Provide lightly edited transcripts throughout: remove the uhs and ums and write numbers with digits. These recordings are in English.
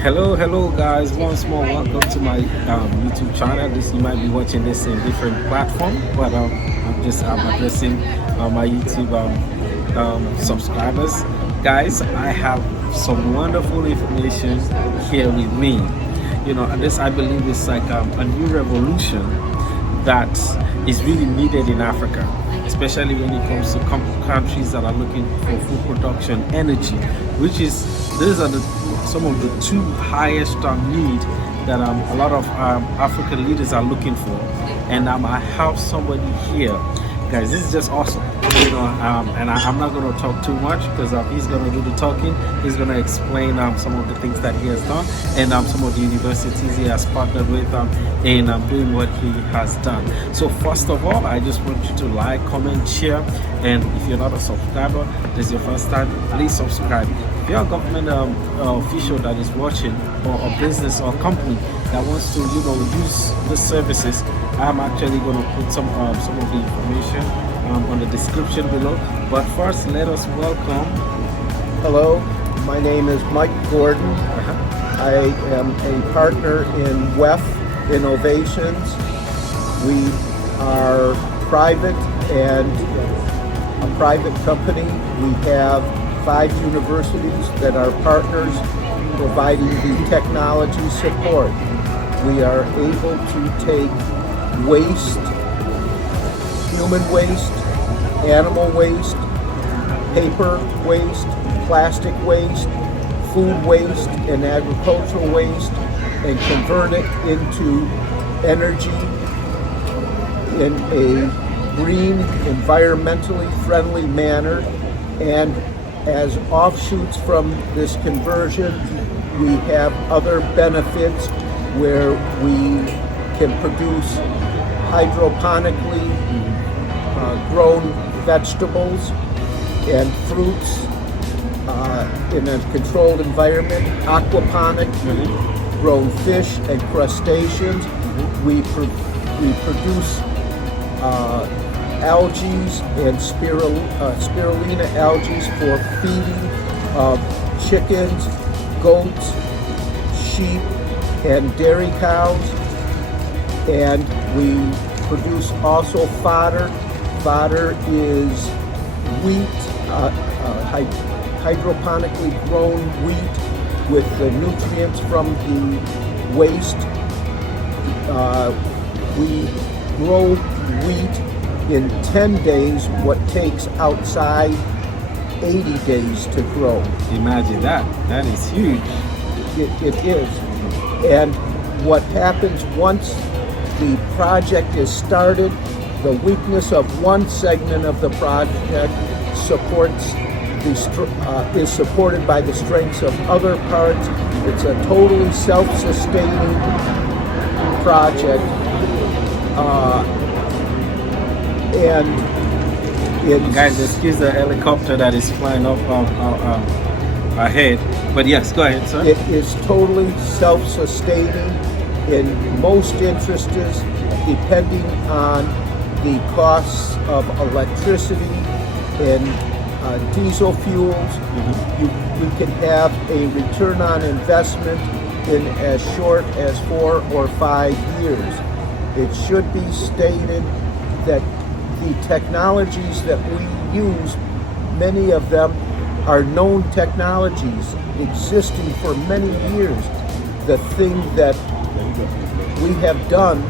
Hello, guys. Once more, welcome to my YouTube channel. This you might be watching this in different platform, but I'm addressing my YouTube subscribers. Guys, I have some wonderful information here with me. You know, this I believe is like a new revolution that is really needed in Africa, especially when it comes to countries that are looking for food production, energy, which is these are some of the two highest need that a lot of African leaders are looking for. And I have somebody here, guys. This is just awesome, you know. And I'm not going to talk too much because he's going to do the talking. He's going to explain some of the things that he has done and some of the universities he has partnered with in doing what he has done. So first of all, I just want you to like, comment, share, and if you're not a subscriber, this is your first time, please subscribe. If you're a government official that is watching, or a business or company that wants to, you know, use the services, I'm actually going to put some of the information on the description below. But first, let us welcome. Hello, my name is Mike Gordon. I am a partner in WEF Innovations. We are private and a private company. We have 5 universities that are partners providing the technology support. We are able to take waste, human waste, animal waste, paper waste, plastic waste, food waste, and agricultural waste and convert it into energy in a green, environmentally friendly manner. And as offshoots from this conversion, we have other benefits where we can produce hydroponically grown vegetables and fruits in a controlled environment, aquaponic grown fish and crustaceans. We produce algae and spirulina algae for feeding of chickens, goats, sheep, and dairy cows. And we produce also fodder. Fodder is wheat, hydroponically grown wheat with the nutrients from the waste. We grow wheat in 10 days, what takes outside 80 days to grow. Imagine that. That is huge. It is. And what happens once the project is started, the weakness of one segment of the project is supported by the strengths of other parts. It's a totally self-sustaining project. And guys, excuse the helicopter that is flying up ahead. But yes, go ahead, sir. It is totally self-sustaining in most instances, depending on the costs of electricity and diesel fuels. You can have a return on investment in as short as 4 or 5 years. It should be stated that the technologies that we use, many of them are known technologies existing for many years. The thing that we have done,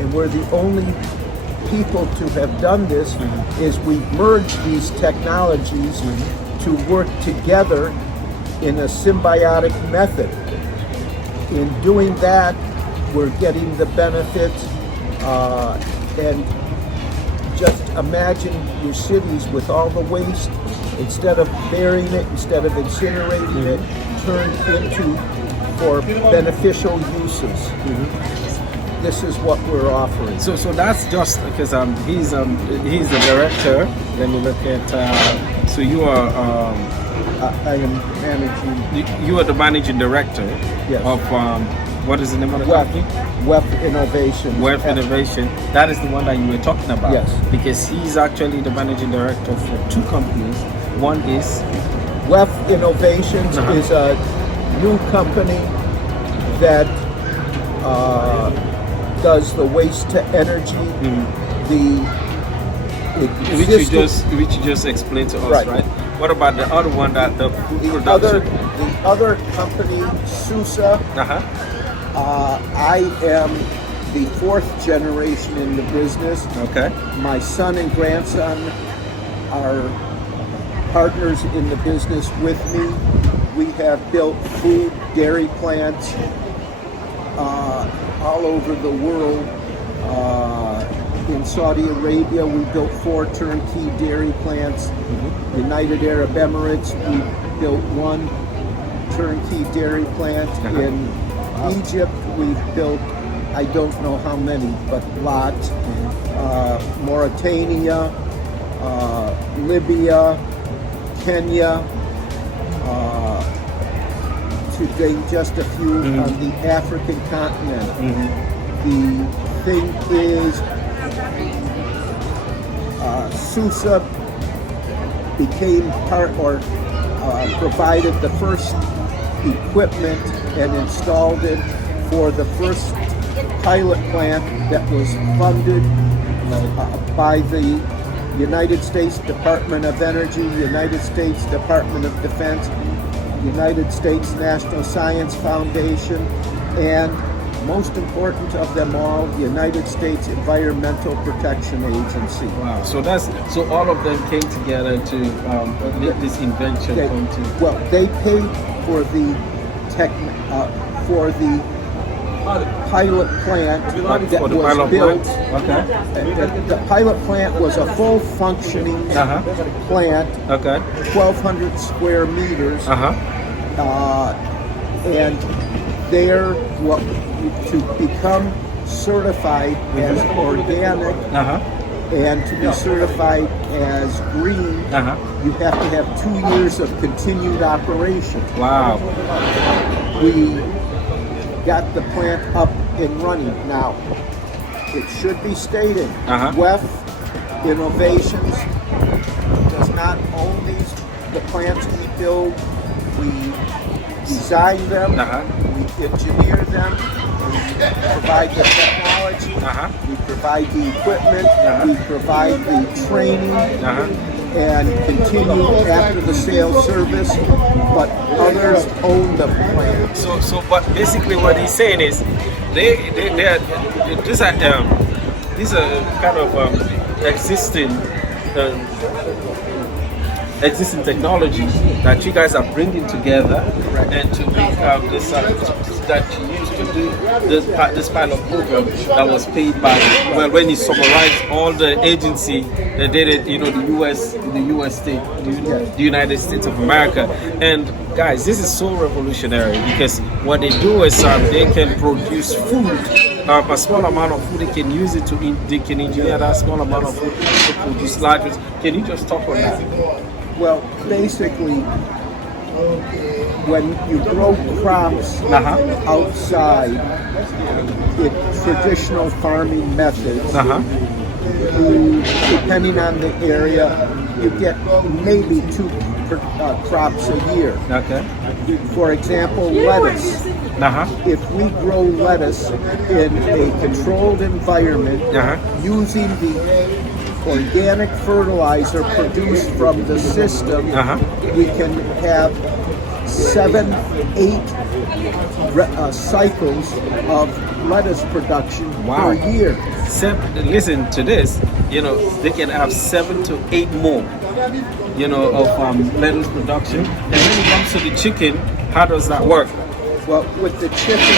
and we're the only people to have done this, is we've merged these technologies to work together in a symbiotic method. In doing that, we're getting the benefits, and just imagine your cities with all the waste, instead of burying it, instead of incinerating it, turned into for beneficial uses. This is what we're offering. So that's just because he's the director. Let me look at. So you are. I am managing. You are the managing director. Yes. Of what is the name of the company? WEF Innovations. WEF Innovation. That is the one that you were talking about. Yes. Because he's actually the managing director for 2 companies. One is Weft Innovations is a new company that does the waste to energy, the which you just explained to us, Right. right? What about the other one, that the food production? the other company, Susa. I am the fourth generation in the business. Okay. My son and grandson are partners in the business with me. We have built food, dairy plants all over the world. In Saudi Arabia, we built 4 turnkey dairy plants. United Arab Emirates, we built 1 turnkey dairy plant. In Egypt, we've built, I don't know how many, but lots. Mauritania, Libya, Kenya, to name just a few on the African continent. The thing is, Susa became part, or provided the first equipment and installed it for the first pilot plant that was funded by the United States Department of Energy, United States Department of Defense, United States National Science Foundation, and most important of them all, the United States Environmental Protection Agency. Wow. So all of them came together to make this invention come to. Well, they paid for the pilot plant that was built. Okay. The pilot plant was a full functioning plant, 1,200 square meters, and there, to become certified as organic and to be certified as green, you have to have 2 years of continued operation. Wow. We got the plant up and running. Now, it should be stated, WEF Innovations does not own the plants we build. We design them, we engineer them, we provide the technology, we provide the equipment, we provide the training, and continue after the sales service, but others own the plant. But basically what he's saying is, these are kind of existing technology that you guys are bringing together, and to make this that you used to do this pilot program that was paid by, well, when you summarize all the agency that did it, the United States of America. And guys, this is so revolutionary, because what they do is they can produce food. A small amount of food, they can use it they can engineer that small amount of food to produce large ones. Can you just talk on that? Well, basically, when you grow crops outside in traditional farming methods, depending on the area, you get maybe 2 crops a year. For example, lettuce. If we grow lettuce in a controlled environment using the organic fertilizer produced from the system, we can have 7-8 cycles of lettuce production per year. Listen to this, they can have 7 to 8 more, of lettuce production. And when it comes to the chicken, how does that work? Well, with the chicken,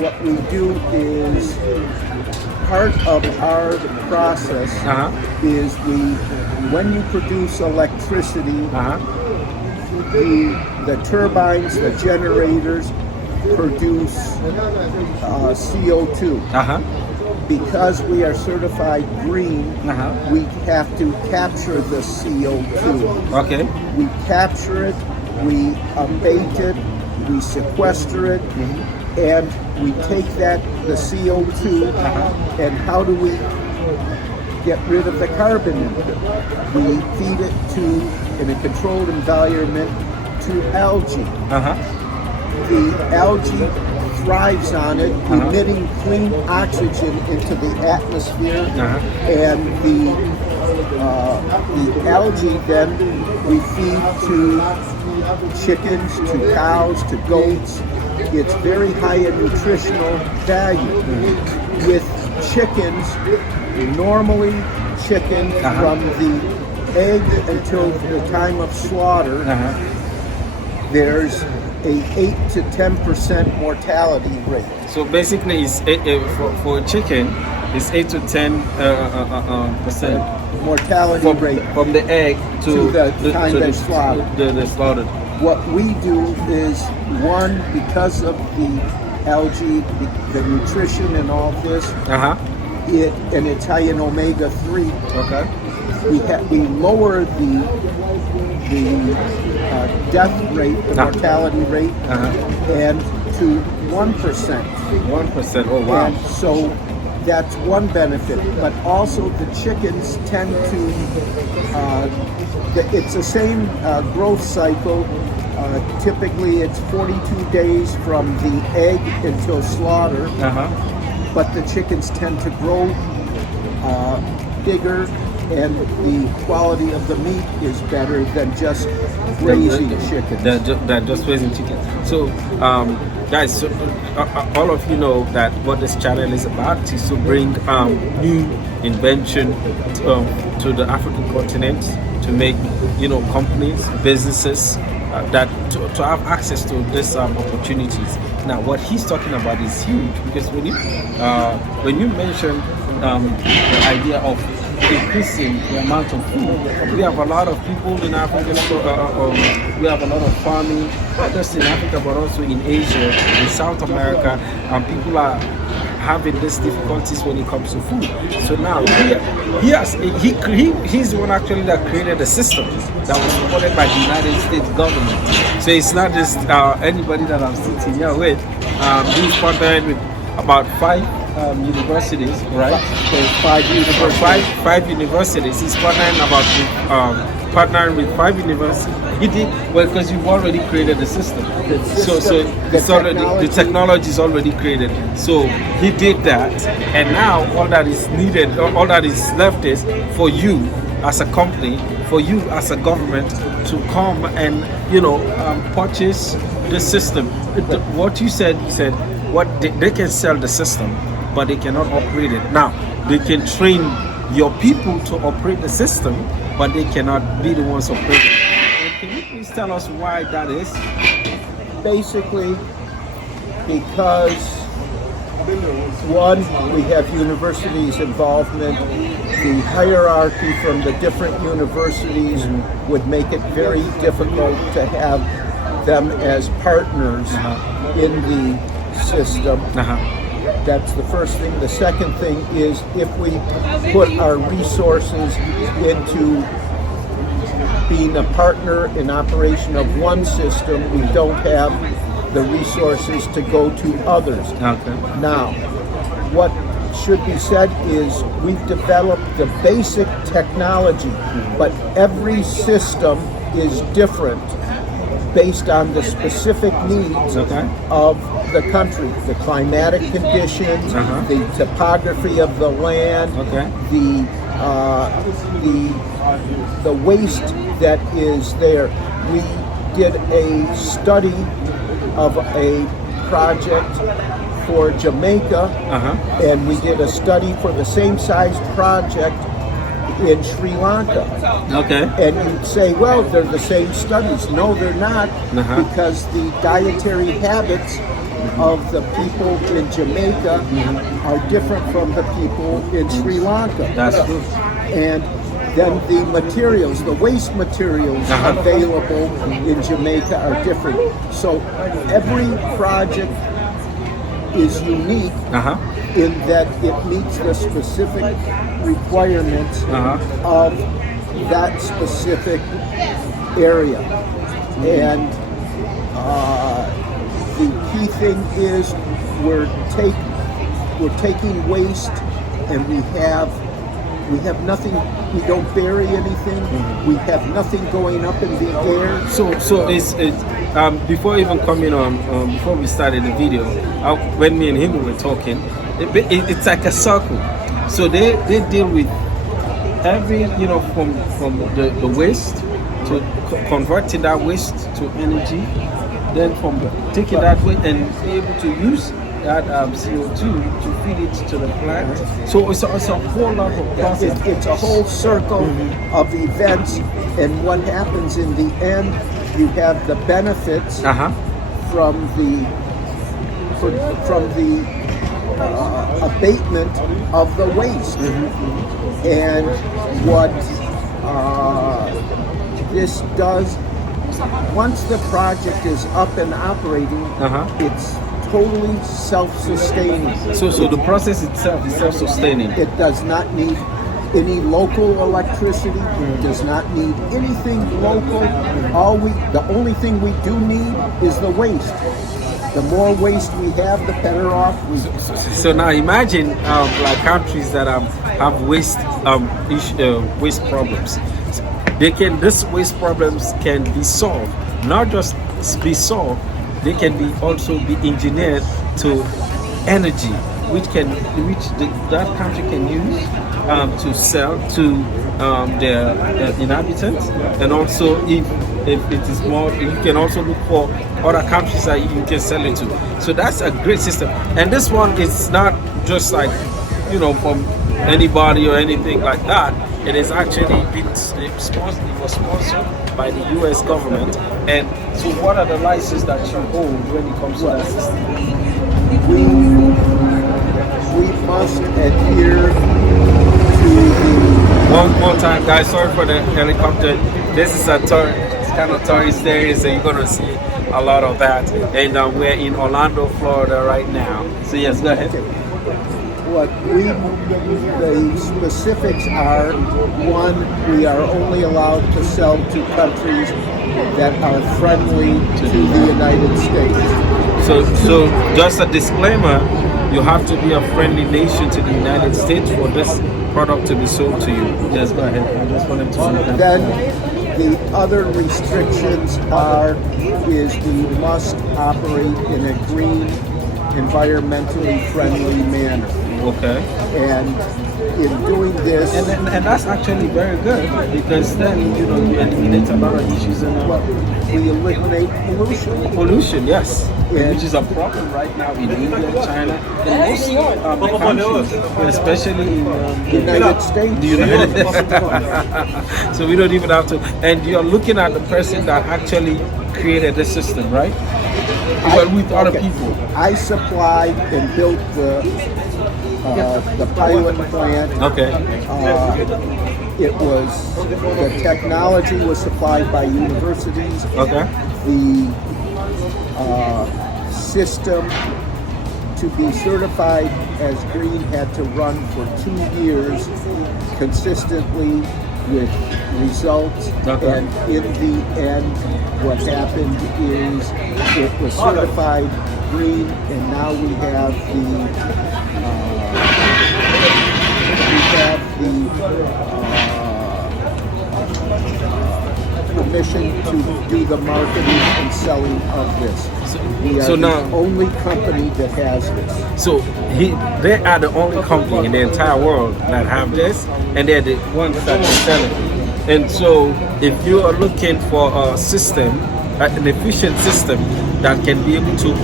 what we do is, part of our process is when you produce electricity, the turbines, the generators produce CO2. Because we are certified green, we have to capture the CO2. We capture it, we abate it, we sequester it, and we take the CO2, and how do we get rid of the carbon in it? We feed it in a controlled environment, to algae. The algae thrives on it, emitting clean oxygen into the atmosphere, and the algae then we feed to chickens, to cows, to goats. It's very high in nutritional value. With chickens, normally chicken from the egg until the time of slaughter, there's a 8 to 10% mortality rate. So basically, it's for chicken, it's 8 to 10 percent mortality rate from the egg to the time they're slaughtered. The slaughtered. What we do is, one, because of the algae, the nutrition and all this, and it's high in omega-3. Okay. We lower the death rate, the mortality rate, and to 1%. 1%. Oh wow! And so that's one benefit. But also the chickens tend to. It's the same growth cycle. Typically, it's 42 days from the egg until slaughter. But the chickens tend to grow bigger, and the quality of the meat is better than just raising chickens. Than just raising chickens. So, guys, so, all of you know that what this channel is about is to bring new invention to the African continent, to make companies, businesses that to have access to these opportunities. Now, what he's talking about is huge, because when you mention the idea of increasing the amount of food, we have a lot of people in Africa. We have a lot of farming, not just in Africa but also in Asia, in South America, and people are having these difficulties when it comes to food. So now he's the one actually that created the system that was supported by the United States government. So it's not just anybody that I'm sitting here with. He's partnered with about 5 universities, right? So 5 universities. Five universities. He's partnering with 5 universities. He did well because you've already created the system. The technology is already created. So he did that, and now all that is needed, all that is left is for you as a company, for you as a government to come and purchase the system. What you said, what they can sell the system, but they cannot operate it. Now, they can train your people to operate the system, but they cannot be the ones operating it. Can you please tell us why that is? Basically, because one, we have universities' involvement. The hierarchy from the different universities would make it very difficult to have them as partners in the system. That's the first thing. The second thing is, if we put our resources into being a partner in operation of one system, we don't have the resources to go to others. Now, what should be said is we've developed the basic technology, but every system is different based on the specific needs of the country, the climatic conditions, the topography of the land, the waste that is there. We did a study of a project for Jamaica, and we did a study for the same size project in Sri Lanka. And you'd say, well, they're the same studies. No, they're not, because the dietary habits of the people in Jamaica are different from the people in Sri Lanka. That's true. And then the materials, the waste materials available in Jamaica are different. So every project is unique in that it meets the specific requirements of that specific area. And the key thing is we're taking waste, and we have We have nothing. We don't bury anything. We have nothing going up in the air. So it's before even coming on, before we started the video, when me and him were talking, it's like a circle. So they deal with every, from the waste to converting that waste to energy, then from taking that waste and be able to use that CO2 to feed it to the plant. So it's a whole lot of process. It's a whole circle of events, and what happens in the end, you have the benefits from the abatement of the waste. And what this does, once the project is up and operating, it's totally self-sustaining. So the process itself is self-sustaining. It does not need any local electricity. It does not need anything local. The only thing we do need is the waste. The more waste we have, the better off we. So now imagine like countries that have waste waste problems. This waste problems can be solved. Not just be solved, they can be also be engineered to energy, which that country can use to sell to their inhabitants, and also if it is more, you can also look for other countries that you can sell it to. So that's a great system, and this one is not just like from anybody or anything like that. It is actually it was sponsored by the U.S. government. And so, what are the licenses that you hold when it comes to that system? We must adhere to One more time, guys. Sorry for the helicopter. This is a it's kind of tourist area, so you're gonna see a lot of that. And we're in Orlando, Florida, right now. So yes, go ahead. What the specifics are: one, we are only allowed to sell to countries that are friendly to the United States. So just a disclaimer, you have to be a friendly nation to the United States for this product to be sold to you. Yes, go ahead. I just wanted to Then the other restrictions is we must operate in a green, environmentally friendly manner. Okay. And in doing this, and that's actually very good, because then you eliminate a lot of issues, and we eliminate pollution. Pollution, yes, which is a problem right now in India, China, and most countries, especially in the United States. The United So we don't even have to. And you're looking at the person that actually created the system, right? With other people. I supplied and built the pilot plant. Okay. The technology was supplied by universities. Okay. The system to be certified as green had to run for 2 years consistently with results. Okay. And in the end, what happened is it was certified green, and now we have permission to do the marketing and selling of this. We are the only company that has this. So they are the only company in the entire world that have this, and they're the ones that are selling it. And so if you are looking for a system, an efficient system that can be able to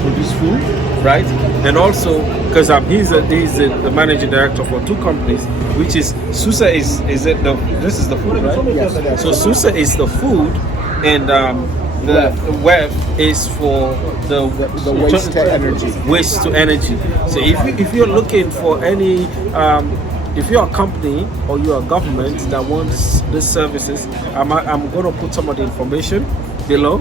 produce food, right? And also, because he's the managing director for 2 companies, which is Susa this is the food, right? Yes. So Susa is the food, and the WEF is for the waste to energy. Waste to energy. So if you're looking for any, if you're a company or you're a government that wants these services, I'm going to put some of the information below.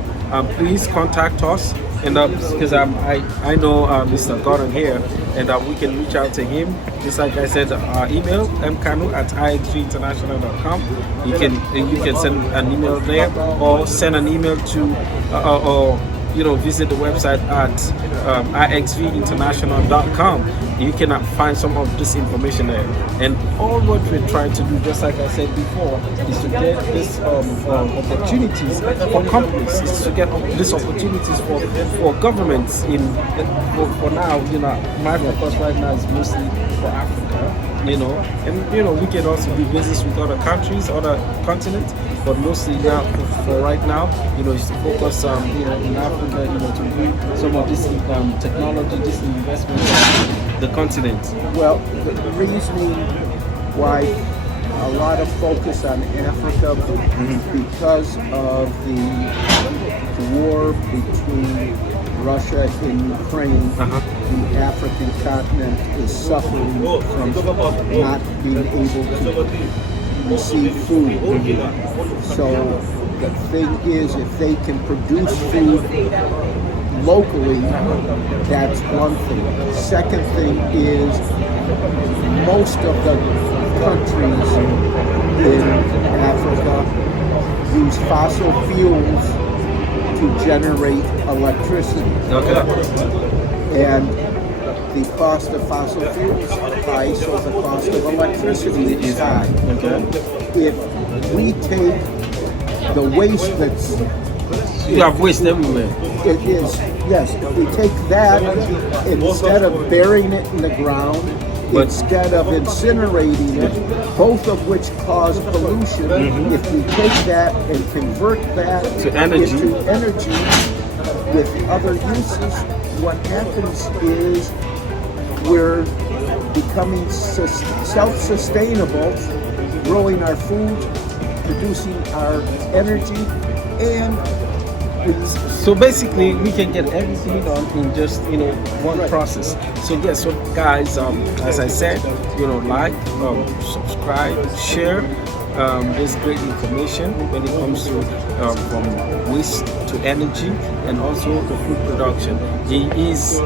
Please contact us, and because I know Mr. Gordon here, and we can reach out to him. Just like I said, our email mkanu@ixvinternational.com. You can send an email there, or send an email to or visit the website at ixvinternational.com. you cannot find some of this information there. And all what we're trying to do, just like I said before, is to get this opportunities for companies, is to get these opportunities for governments for now. My focus right now is mostly for Africa. And we can also do business with other countries, other continents, but mostly now for right now, is to focus in Africa, to bring some of this technology, this investment on the continent. Well, the reasoning why a lot of focus on Africa because of the war between Russia and Ukraine, the African continent is suffering from not being able to receive food. So the thing is, if they can produce food locally, that's one thing. Second thing is, most of the countries in Africa use fossil fuels to generate electricity. And the cost of fossil fuels is high, so the cost of electricity is high. If we take the waste that's... You have waste everywhere. It is, yes. We take that, instead of burying it in the ground, instead of incinerating it, both of which cause pollution, if we take that and convert that to energy with other uses, what happens is we're becoming self-sustainable, growing our food, producing our energy, and so basically we can get everything done in just one process. So yes, so guys, as I said, like, subscribe, share this great information when it comes to from waste to energy and also the food production. He's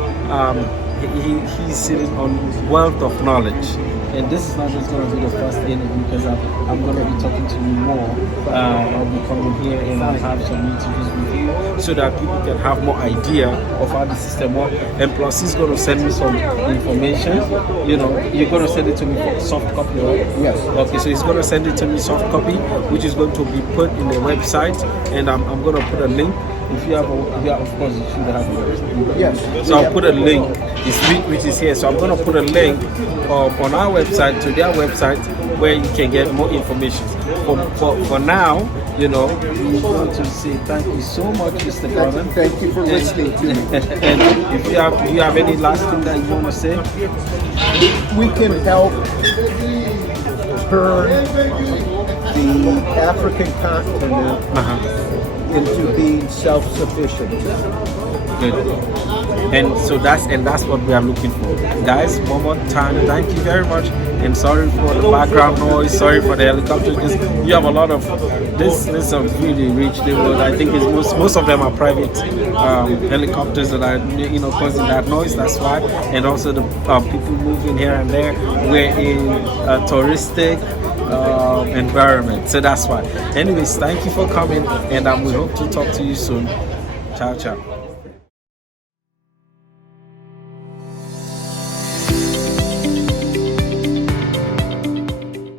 sitting on wealth of knowledge. And this is not just going to be the first interview, because I'm going to be talking to you more. I'll be coming here and I'll have some interviews with you so that people can have more idea of how the system works. And plus, he's going to send me some information. You're going to send it to me for soft copy, right? yes. Okay, so he's going to send it to me soft copy, which is going to be put in the website, and I'm going to put a link. If you have, of course, you should have a website. Yes. So I'll put a link, which is here. So I'm going to put a link on our website to their website where you can get more information. For now, we want to say thank you so much, Mr. Gordon. Thank you for listening to me. And if do you have any last thing that you want to say? We can help turn the African continent into being self-sufficient. Good. And so that's what we are looking for. Guys, one more time, thank you very much. And sorry for the background noise, sorry for the helicopter. You have a lot of this is a really rich neighborhood. I think it's most of them are private helicopters that are causing that noise. That's why. And also the people moving here and there. We're in a touristic environment, so that's why. Anyways, thank you for coming, and we hope to talk to you soon. Ciao, ciao.